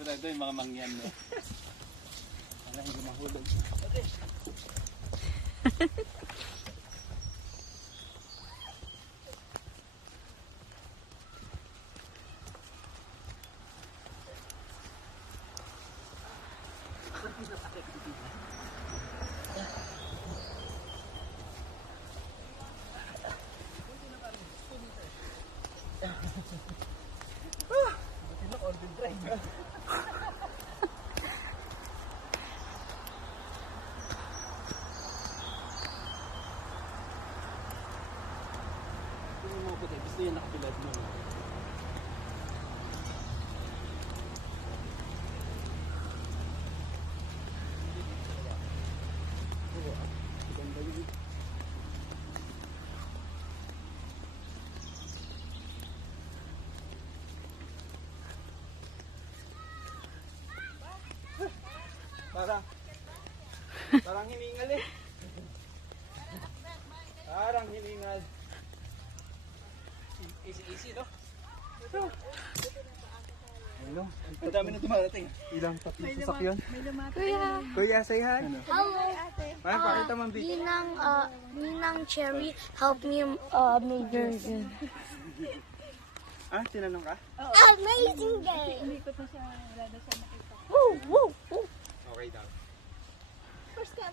Ito yung mga mangyan mo. Alam, hindi mahulog. Gusto yung nakabilad mo. Parang hiningal eh. Parang hiningal. Easy, no? Hello. Ang dami na dumarating. Ilang tatlong sasakyan. Kuya, say hi. Hello. Ay, pakita mo, Vic. Ninang Cherry help me make version. Ah, tinanong ka? Amazing day. Hindi ko pa siya, wala na siya nakita. Woo, woo, woo. Okay daw. First ka.